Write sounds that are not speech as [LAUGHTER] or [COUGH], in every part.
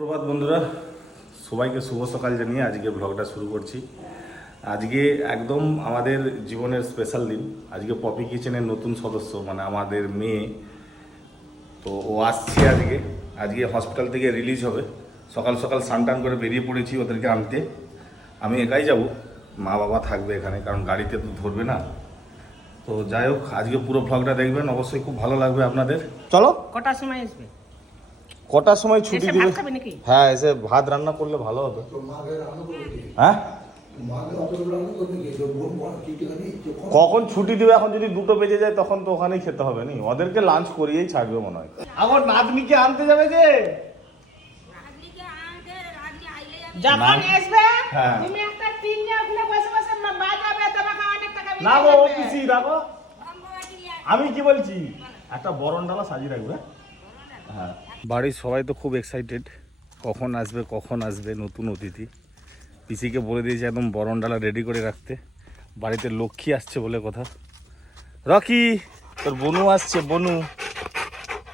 সুপ্রভাত বন্ধুরা সবাইকে শুভ সকাল জানিয়ে আজকে ব্লগটা শুরু করছি। আজকে একদম আমাদের জীবনের স্পেশাল দিন। আজকে পপি কিচেনের নতুন সদস্য মানে আমাদের মেয়ে। তো ও আসছে আজকে। আজকে হসপিটাল থেকে রিলিজ হবে। সকাল সকাল স্নান করে বেরিয়ে পড়েছি ওদেরকে আনতে। আমি একাই যাব। মা বাবা থাকবে এখানে কারণ গাড়িতে তো ধরবে না। তো যাই হোক আজকে পুরো ভ্লগটা দেখবেন। অবশ্যই খুব ভালো লাগবে আপনাদের। চলো। কটার সময় আসবে? কটার সময় ছুটি দিবে হ্যাঁ এসে ভাত রান্না করলে ভালো হবে। হ্যাঁ? কখন ছুটি দিবে? এখন যদি দুটো বেজে যায় তখন তো ওখানেই খেতে হবে নি ওদেরকে লাঞ্চ করিয়েই ছাড়বে মনে হয়। আমার নাতনিকে আনতে যাবে যে? যখন না- আসবে হ্যাঁ। তুমি একটা টিন নিয়ে ওখানে বসে বসে বাজাবে তোমাকে অনেক টাকা না গো। পিসি রাখো আমি কি বলছি? একটা বরণ ডালা সাজিয়ে রাখবে হ্যাঁ? বাড়ির সবাই তো খুব এক্সাইটেড কখন আসবে কখন আসবে, নতুন অতিথি। পিসিকে বলে দিয়েছে একদম বরণ ডালা রেডি করে রাখতে। বাড়িতে লক্ষ্মী আসছে বলে কথা। রকি, তোর বনু আসছে, বনু।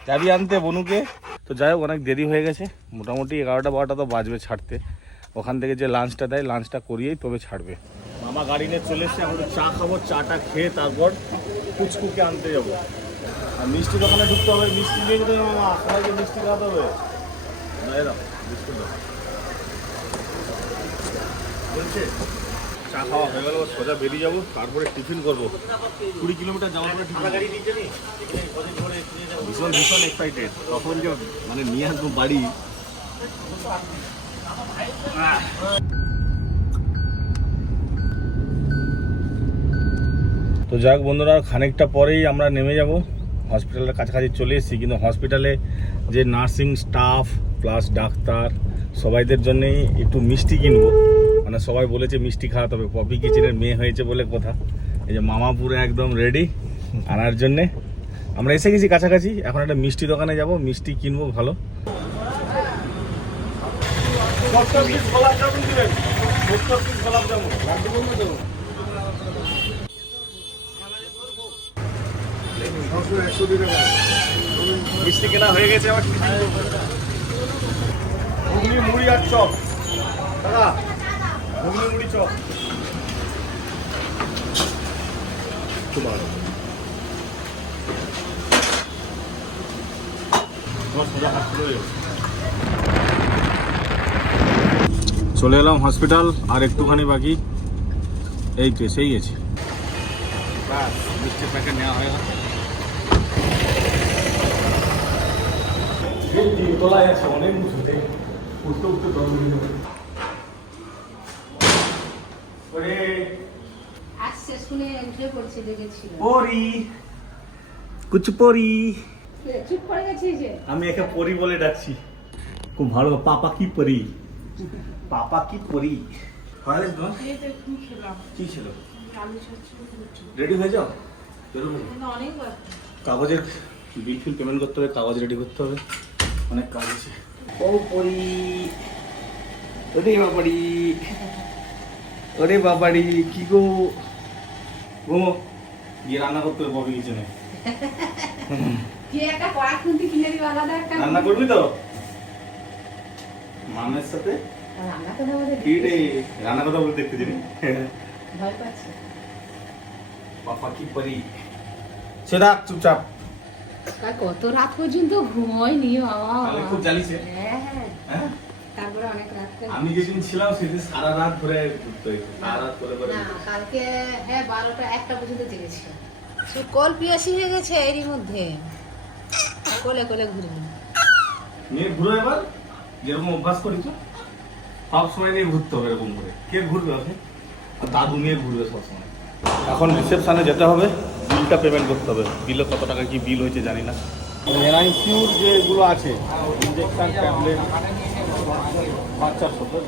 যাবি আনতে বনুকে। তো যাই হোক, অনেক দেরি হয়ে গেছে। মোটামুটি এগারোটা বারোটা তো বাজবে ছাড়তে। ওখান থেকে যে লাঞ্চটা দেয় লাঞ্চটা করিয়েই তবে ছাড়বে। মামা গাড়ি নিয়ে চলে এসছে, এখন চা খাব, চাটা খেয়ে তারপর কুচকুকে আনতে যাব। আর মিষ্টি দোকানে ঢুকতে হবে। মিষ্টি নিয়ে যেতে হবে মামা, সবাইকে মিষ্টি খাওয়াতে হবে। না এরকম বিস্কুট বলছে, চা খাওয়া হয়ে গেল, সোজা বেরিয়ে যাব, তারপরে টিফিন করব। কুড়ি কিলোমিটার যাওয়ার পরে ভীষণ ভীষণ এক্সাইটেড তখন যে মানে নিয়ে আসব বাড়ি। তো যাক বন্ধুরা, খানিকটা পরেই আমরা নেমে যাব। হসপিটালের কাছাকাছি চলে এসেছি, কিন্তু হসপিটালে যে নার্সিং স্টাফ প্লাস ডাক্তার, সবাইদের জন্যেই একটু মিষ্টি কিনবো। মানে সবাই বলেছে মিষ্টি খাওয়াতে হবে। পপি কিচেনের মেয়ে হয়েছে বলে কথা। এই যে মামা পুরো একদম রেডি আনার জন্যে। আমরা এসে গেছি কাছাকাছি। এখন একটা মিষ্টি দোকানে যাব। মিষ্টি কিনবো ভালো। মিষ্টি কেনা হয়ে গেছে টিফিন ঘুগনি মুড়ি আর চপ। দাদা ঘুগনি মুড়ি চপ। তোমার। চলে এলাম হসপিটাল আর একটুখানি বাকি। এই তো সেই গেছে। মিষ্টির প্যাকেট নেওয়া হয়ে গেছে। তলায় আছে অনেক উঁচুতে উঠতে উঠতে দম ওরে। আসছে শুনে উঠে পড়ছে দেখেছিল। পরি। কুচু পরি। চুপ করে গেছিস যে? আমি একে পরি বলে ডাকছি। খুব ভালো পাপা কি পরি? পাপা কি পরি? কি ছিল রেডি হয়ে যাও? বেরোবো। কাগজের বিল ফিল পেমেন্ট করতে হবে কাগজ রেডি করতে হবে। অনেক কাজ আছে। ও পরি ওরে বাবাড়ি ওরে বাবাড়ি কি গো? ঘুমো গিয়ে রান্না করতে হবে ববি কিচেনে। রান্না করবি তো? মামের সাথে? কি রে রান্না কথা বলতে দেখতে পাপা কি পরি? সেটা চুপচাপ। কত রাত পর্যন্ত ঘুমোয়নি বাবা। খুব জ্বালিয়েছে হ্যাঁ হ্যাঁ। হ্যাঁ? তারপরে অনেক রাত আমি যেদিন ছিলাম সেদিন সারা রাত ধরে ঘুরতে সারা রাত করে করে কালকে হ্যাঁ বারোটা একটা পর্যন্ত কল পিয়াসি হয়ে গেছে এরই মধ্যে। কোলে কোলে ঘুরবি নিয়ে ঘুরো এবার। যেরকম অভ্যাস করেছ সব সময় নিয়ে ঘুরতে হবে এরকম করে। কে ঘুরবে আপনি দাদু নিয়ে ঘুরবে সবসময় এখন রিসেপশনে যেতে হবে। বিলটা পেমেন্ট করতে হবে। বিলে কত টাকা কি বিল হয়েছে জানি না। এনআইসিউর যেগুলো আছে ইঞ্জেকশন ট্যাবলেট বাচ্চার সাথে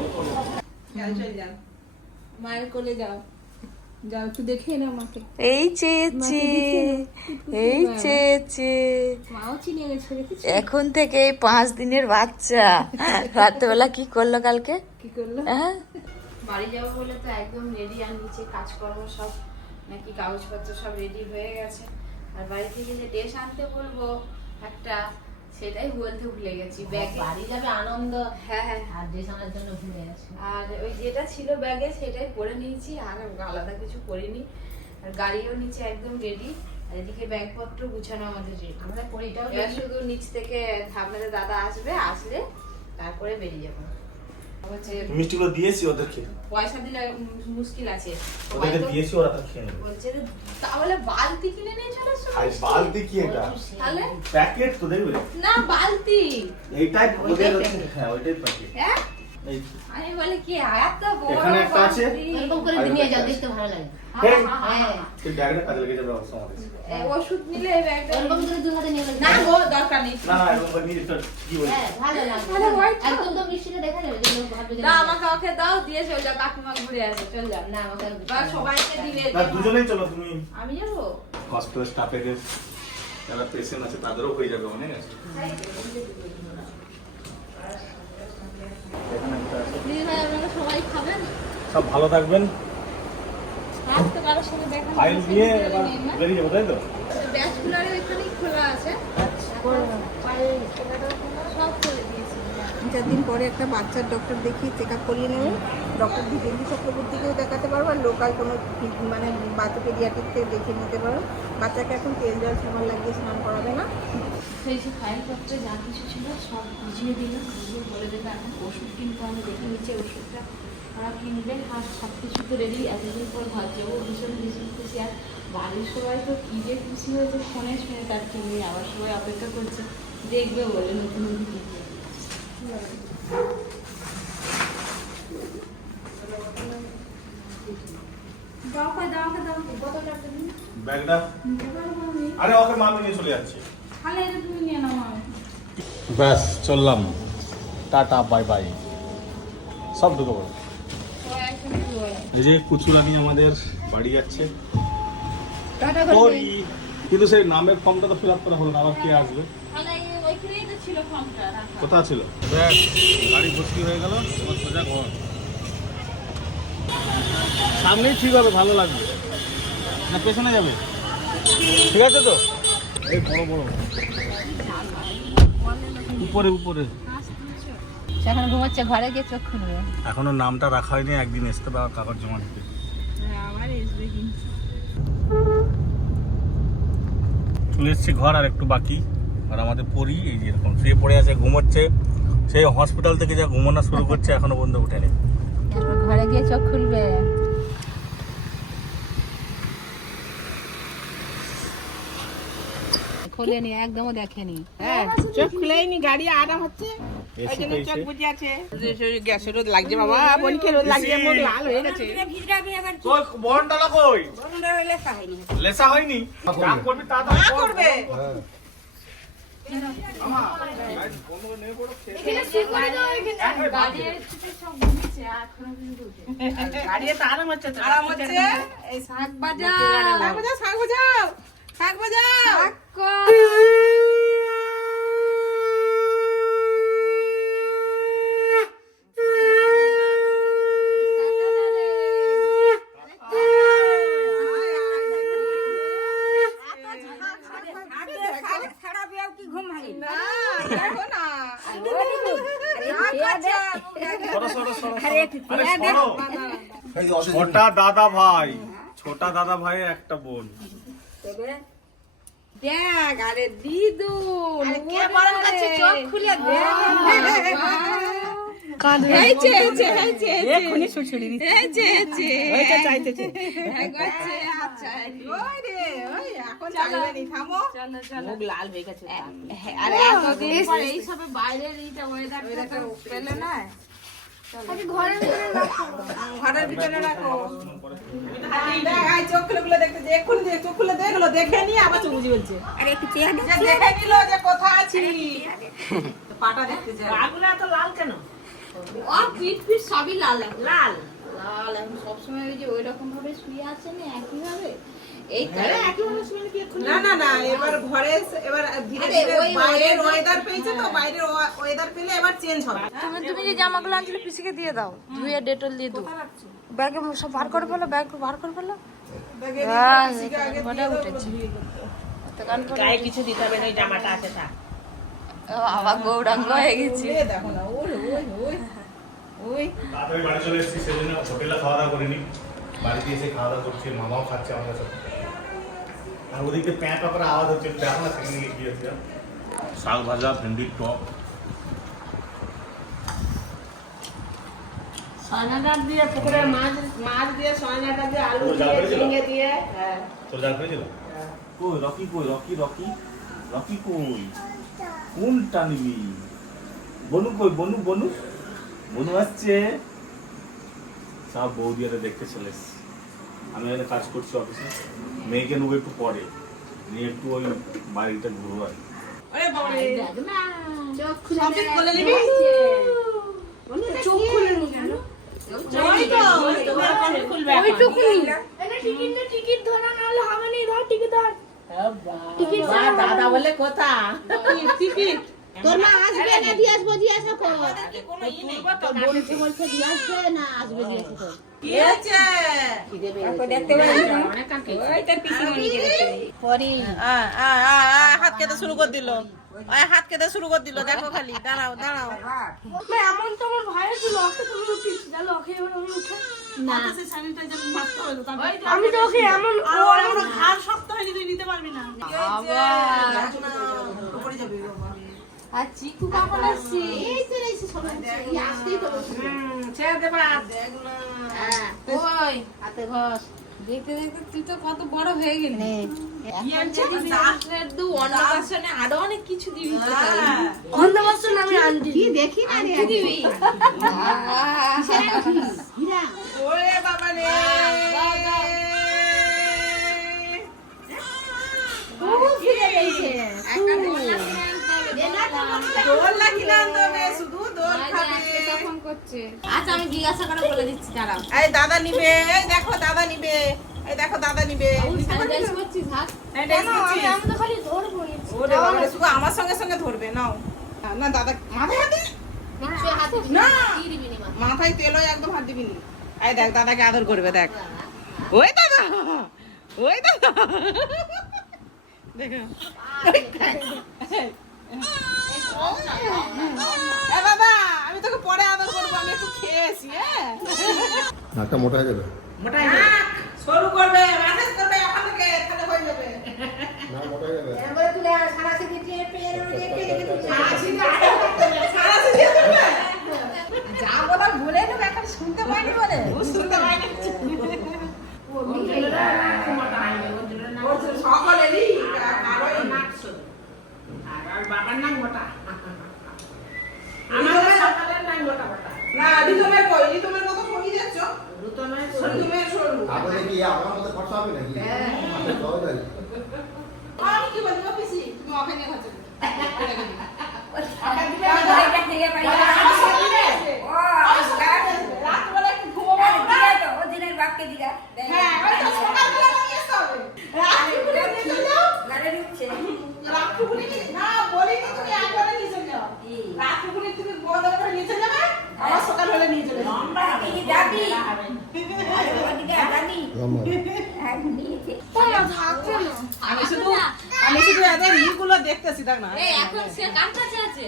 মায়ের কোলে যাও। যাও একটু দেখে না মাকে। এই চেয়েছে মাকে এই চেয়েছে। মাও চিনে গেছে এখন থেকে পাঁচ দিনের বাচ্চা। রাত্রেবেলা কি করল কালকে? কি করল? হ্যাঁ? বাড়ি যাব বলে তো একদম রেডি আর নিচে কাজকর্ম সব। নাকি কাগজপত্র সব রেডি হয়ে গেছে। আর বাড়ি থেকে যে ড্রেস আনতে বলব একটা সেটাই বলতে ভুলে গেছি। ব্যাগে বাড়ি যাবে আনন্দ। হ্যাঁ হ্যাঁ। আর ড্রেস আনার জন্য ভুলে গেছে। আর ওই যেটা ছিল ব্যাগে সেটাই পরে নিয়েছি। আর আলাদা কিছু করিনি। আর গাড়িও নিচে একদম রেডি আর এদিকে ব্যাগপত্র গুছানো আমাদের রেডি আমাদের পরিটাও শুধু নিচ থেকে আপনাদের দাদা আসবে আসলে তারপরে বেরিয়ে যাব। মিষ্টিগুলো দিয়েছি ওদেরকে। পয়সা দিলে মুশকিল আছে। ওদেরকে দিয়েছি ওরা তো খেয়ে নেবে। বলছে তাহলে বালতি কিনে নিয়ে চলে এসো। বালতি কি এটা? তাহলে? প্যাকেট তো দেখবে। না বালতি। এইটাই ওদের হচ্ছে হ্যাঁ ওইটাই প্যাকেট। হ্যাঁ? আমি বলে কি এত বড় এখানে একটা আছে। এরকম করে নিয়ে যাও দেখতে ভালো লাগে। হ্যাঁ এই ব্যাগটা কাজে লেগে যাবে অবশ্য আমাদের এই ওষুধ নিলে এই ব্যাগটা এরকম করে দু হাতে নিয়ে না গো দরকার নেই। না না এরকম করে নিয়ে চল, কি বলি হ্যাঁ ভালো লাগে। তাহলে একদম তো মিষ্টিটা দেখা যাবে যে লোক ভাববে না আমাকে ওকে দাও দিয়ে চল যাও কাকিমা ঘুরে আসে চল যাও না আমাকে আর বা সবাইকে দিলে না দুজনেই চলো তুমি। আমি যাব? হসপিটাল স্টাফেদের যারা পেশেন্ট আছে তাদেরও হয়ে যাবে অনেক আছে এখানে একটা আছে। দিদি ভাই আপনারা সবাই খাবেন সব ভালো থাকবেন। কারোর ফাইল দিয়ে এবার বেরিয়ে যাব তাই তো? ব্যাচগুলার এখানেই খোলা আছে। সব করে দিয়েছি চার দিন পরে একটা বাচ্চার ডক্টর দেখিয়ে চেক আপ করিয়ে নেবেন ডক্টর দীপেন্দ্র চক্রবর্তীকেও দেখাতে পারব আর লোকাল কোনো মানে বাচ্চা পেডিয়াটিককে দেখে নিতে পারো। বাচ্চাকে এখন তেল, জল, সাবান লাগিয়ে স্নান করাবে না। সেই যে ফাইলপত্রে যা কিছু ছিল সব বুঝিয়ে দিল। বুঝিয়ে বলে দেবে, এখন ওষুধ কিনতে আমি দেখে নিচ্ছে ওষুধটা। ওরা কিনবে, আর সব কিছু তো রেডি এতদিন পর ঘর যাব ভীষণ ভীষণ খুশি আর বাড়ির সবাই তো কী যে খুশি হয়েছে, ফোনে শুনে তার ঠিক নেই আবার সবাই অপেক্ষা করছে। দেখবে বলে নতুন নতুন ব্যাগটা? আরে ওকে মামি নিয়ে চলে যাচ্ছে। তাহলে এটা তুমি নিয়ে নাও আমি ব্যাস চললাম। Tata bye bye. সব ঢুকে পড়ো। এই যে কুচুরানি আমাদের বাড়ি যাচ্ছে। কিন্তু সেই নামের ফর্মটা তো ফিল আপ করা হলো না আবার কে আসবে তাহলে ওইখানেই তো ছিল ফর্মটা রাখা কোথা ছিল? গাড়ি ভর্তি হয়ে গেল সোজা ঘর। সামনেই ঠিক হবে ভালো লাগবে। না পেছনে যাবে। ঠিক আছে তো? এই বড় বড়। উপরে উপরে। এখন ঘুমাচ্ছে ঘরে গিয়ে চোখ খুলবে। এখনও নামটা রাখা হয়নি একদিন আসতে পারা কাগজ জমা দিতে। আমার কিন্তু। চলে এসেছি ঘর আর একটু বাকি। আর আমাদের পরি এই যে এরকম শুয়ে পড়ে আছে ঘুমোচ্ছে। সেই হসপিটাল থেকে যা ঘুমানো শুরু করছে এখনও বন্ধ উঠেনি ঘরে গিয়ে চোখ খুলবে। খোলেনি একদমও দেখেনি। হ্যাঁ চোখ খুলেইনি গাড়ি আরাম হচ্ছে। ওই এসে জন্য তো চোখ এসে বুঝে আছে গ্যাসের রোদ লাগছে বাবা বোনকে রোদ লাগছে মুখ লাল হয়ে গেছে। কই? লেসা হয়নি। করবে তো হচ্ছে তো আরাম হচ্ছে এই শাক বাজার শাক বাজাও শাক বাজাও শাক বাজাও দেখো না সরো, সরো, সরো, সরো। আরে সরো। ছোটা দাদা ভাই। ছোটা দাদা ভাই একটা বোন। দেখ আরে দিদু কে বরণ করছে চোখ খুলে হয়েছে হয়েছে হয়েছে এক্ষুনি সুড়সুড়ি হয়েছে হয়েছে ওইটা চাইতেছে হয়েছে ওই রে ওই এখন চাইবে নি থামো। চলো চলো। মুখ লাল গেছে আর এতদিন পর এই সবে বাইরের ঘরের ভিতরে রাখো। চোখ খুলে খুলে দেখতে যে এক্ষুনি যে চোখ খুলে দেখল দেখে নিয়ে আবার চোখ বুঝি বলছে। আরে একটু দেখে নিল যে কোথায় আছি। পাটা দেখতে যায় ও পিঠ পিঠ সবই লাল লাল। লাল এখন সবসময় ওই যে ওই রকম ভাবে শুয়ে আছে না একই ভাবে এই না না না এবার ঘরে এবার ধীরে ধীরে বাইরের ওয়েদার পেয়েছে তো বাইরের ওয়েদার পেলে এবার চেঞ্জ হবে। তুমি তুমি যে জামাগুলো আনছিলে পিসিকে দিয়ে দাও। ধুয়ে ডেটল দিয়ে দাও। ব্যাগে সব বার করে ফেলো ব্যাগ বার করে ফেলো। করে। গায়ে কিছু দিতে হবে না জামাটা আছে তা আবার গৌরাঙ্গ হয়ে গেছি। দেখো না ওই তাড়াতাড়ি বাড়ি চলে এসেছি সেই জন্য হোটেলে খাওয়া দাওয়া করিনি। বাড়িতে এসে খাওয়া দাওয়া করছি মামাও খাচ্ছে আমার সাথে। আর ওদিকে প্যাঁ পাকড়া আওয়াজ হচ্ছে দেখো না সেখানে গিয়ে কি হচ্ছে শাক ভাজা ভেন্ডির টক। দিয়ে পুকুরে মাছ মাছ দিয়ে সয়নাটা দিয়ে আলু দিয়ে ঝিঙে দিয়ে হ্যাঁ। তোর যা হয়েছিল কই রকি কই রকি রকি? রকি কই? কোনটা নিবি? বনু কই বনু বনু? বনু আসছে সব বৌদিয়ারে দেখতে চলে এসছি। আমি এখানে কাজ করছি অফিসে মেয়েকে নেব একটু পরে। নিয়ে একটু ওই বাড়িটা ঘুরবো আর বা, দাদা বলে কথা? টিকিট। তোর মা আসবে না দিয়ে আসব দিয়ে আসব তোর বলছে বলছে দিয়ে আসবে না আসবে দিয়ে আসব কি হয়েছে? দেখতে পারি। হাত কেটে শুরু করে দিল। হাত কেটে শুরু করে দিল দেখো খালি দাঁড়াও দাঁড়াও। এমন তো আমার ভাই ছিল ওকে তুমি উঠিস জানো ওকে আমি উঠে আমি তো ওকে এমন এমন ঘাড় শক্ত হয়ে তুই নিতে পারবি না। আর চিকু কাপড় আসছে এই তো রে সবাই। আসতেই তো ছেড়ে দেবা ওই হাতে ঘষ দেখতে দেখতে তুই তো কত বড় হয়ে গেলি। আরও অনেক কিছু দিবি তো অন্ধবাসন আমি আনছি দেখি না দিবি ওরে বাবা রে দোল লাগিলে আনতে হবে শুধু দোল খাবে ফোন করছে আচ্ছা আমি জিজ্ঞাসা করে বলে দিচ্ছি দাঁড়াও। এই দাদা নিবে এই দেখো দাদা নিবে এই দেখো দাদা নিবে। শুধু আমার সঙ্গে সঙ্গে ধরবে নাও। না দাদা মাথায় হাত দিবি? হাতে না। মাথায়। তেলও একদম হাত দিবি নি। এই দেখ দাদাকে আদর করবে দেখ। ওই দাদা ওই দাদা। দেখো। বাবা আমি তোকে পরে আদর করব আমি একটু খেয়ে আসি হ্যাঁ? নাকটা মোটা হয়ে যাবে? করবে ম্যাসেজ করবে এখন থেকে তাহলে হয়ে যাবে। না মোটা হয়ে যাবে? সারাশি দিয়ে দেবে? যা বলার বলে নেবে এখন শুনতে পাইনি বলে। ও শুনতে পাইনি। ওর তো সকলেরই। আমাদের সকলের নাই মোটা [LAUGHS] মোটা। না, রিতমের কই? রিতমের কথা শুনি যাচ্ছ? রিতমের সরু। তারপরে কি আপনার মধ্যে খরচা হবে নাকি? আচ্ছা, আমি কি বলব, পিসি? তুমি ওকে নিয়ে খাচ্ছো। রাতবেলা একটু ঘুমোবো না? হ্যাঁ, ওই তো সকালবেলা নিয়ে আসতে হবে। রাত্রিবেলা নিয়ে চলে যাও। রাত্রিবেলা নিয়ে- না, বলিনি তুমি একবারে নিয়ে চলে যাও। রাত্রিবেলা তুমি বদল করে নিয়ে চলে যাবে, আবার সকাল হলে নিয়ে চলে যাবে। লম্বা। আমি শুধু আমি শুধু এদের ইগুলো দেখতেছি দেখ না। এখন সে কার কাছে আছে?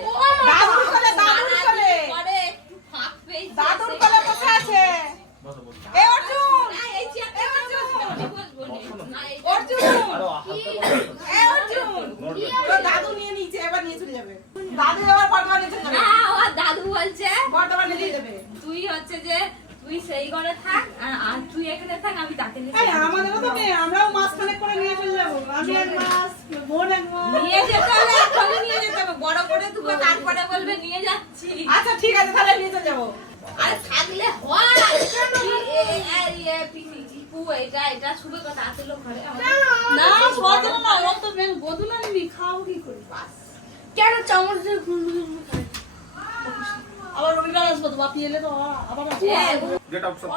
দাদুর কোলে দাদুর কোলে! দাদুর কোলে বসে আছে। এ অর্জুন! এই চেয়ারটা নি। না, অর্জুন! এ অর্জুন! তো দাদু নিয়ে নিচে এবার নিয়ে চলে যাবে। দাদু এবার বর্তমান চলে না যাবে আমার দাদু বলছে বর্তমান নিয়ে যাবে। তুই হচ্ছে যে তুই সেই ঘরে থাক আর তুই এখানে থাক আমি তাকে নিয়ে আমাদেরও তো মেয়ে, আমরাও মাস করে নিয়ে চলে যাব। আমি এক মাস বোন এক নিয়ে যেতে হলে এখনই নিয়ে যেতে হবে। বড় করে তুই তারপরে বলবে নিয়ে যাচ্ছি। আচ্ছা ঠিক আছে তাহলে নিয়ে চলে যাব। আর থাকলে হয় এটা এটা শুভ কথা আসলো ঘরে না মেন গোদুলা খাও কি করে কেন চামচ দিয়ে আসব তো এলে তো আবার আসব। সব।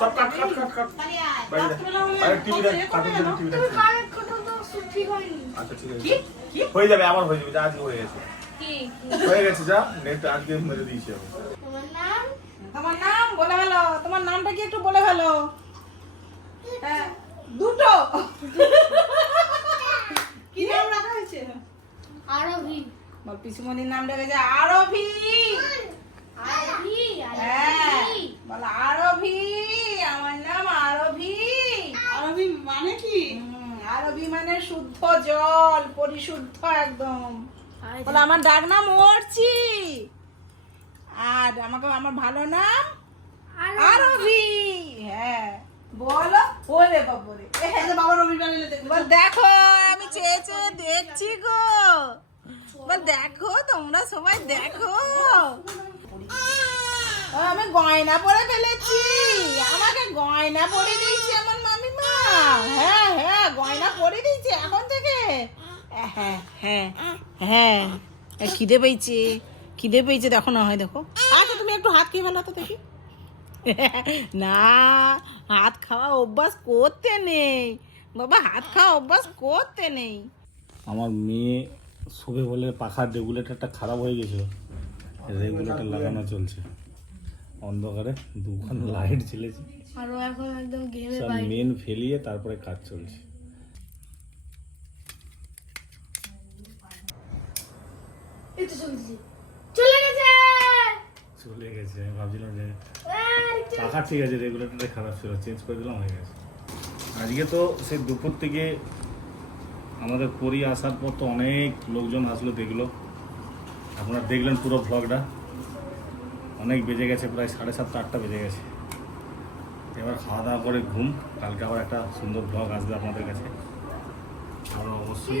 সব কাট, কাট, কাট, কাট। বাইরে দেখ, দেখ। আচ্ছা, ঠিক আছে। হয়ে যাবে আমার হয়ে যাবে যা আজকে হয়ে গেছে। কি হয়ে গেছে যা নেট আজকে মেরে দিয়েছি আমি। তোমার নাম? তোমার নাম বলে ভালো তোমার নামটা কি একটু বলে ভালো হ্যাঁ দুটো কি নাম রাখা হয়েছে আরবি বল পিসিমণির নাম ডেকেছে আরভি। আরবি হ্যাঁ বল আরভি আমার নাম আরভি। মানে কি? আরবি মানে শুদ্ধ জল পরিশুদ্ধ একদম। বলে আমার ডাক নাম অর্চি আর আমাকে আমার ভালো নাম আরবি হ্যাঁ বলো। ওরে বাবরে বাবা রবি দেখো আমি চেয়ে চেয়ে দেখছি গো। বল দেখো তোমরা সবাই দেখো। ও, আমি গয়না পরে ফেলেছি। আমাকে গয়না পরে দিয়েছি আমার মামিমা। হ্যাঁ হ্যাঁ গয়না পরে দিয়েছি এখন থেকে। হ্যাঁ হ্যাঁ হ্যাঁ খিদে পেয়েছে খিদে পেয়েছে দেখো না হয় দেখো। আচ্ছা তুমি একটু হাত খেয়ে ফেলো তো দেখি। না হাত খাওয়া অভ্যাস করতে নেই। বাবা হাত খাওয়া অভ্যাস করতে নেই। আমার মেয়ে শোবে বলে পাখার রেগুলেটরটা খারাপ হয়ে গেছিল। রেগুলেটর লাগানো চলছে। অন্ধকারে দুখান লাইট জ্বেলেছে। আরও এখন একদম ঘেমে সব মেন ফেলিয়ে তারপরে কাজ চলছে। এই তো চলে গেছে! চলে গেছে আমি ভাবছিলাম যে পাখা ঠিক আছে রেগুলেটরটা খারাপ ছিল চেঞ্জ করে দিলাম হয়ে গেছে। আজকে তো সেই দুপুর থেকে আমাদের পরি আসার পর তো অনেক লোকজন আসলো দেখল। আপনারা দেখলেন পুরো ভ্লগটা অনেক বেজে গেছে প্রায় সাড়ে সাতটা আটটা বেজে গেছে। এবার খাওয়া দাওয়া করে ঘুম। কালকে আবার একটা সুন্দর ব্লগ আসবে আপনাদের কাছে। আর অবশ্যই।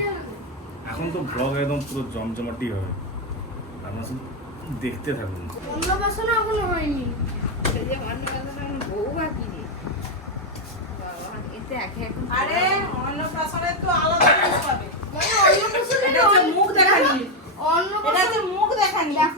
এখন তো ব্লগ একদম পুরো জমজমাটি হবে। আপনারা শুধু দেখতে থাকুন। হয়নি। অন্য আরে অন্নপ্রাশনের তো আলাদা জিনিস পাবে মানে অন্নপ্রাশনে এটা হচ্ছে মুখ দেখানি এটা অন্নপ্রাশন মুখ দেখানি দেখো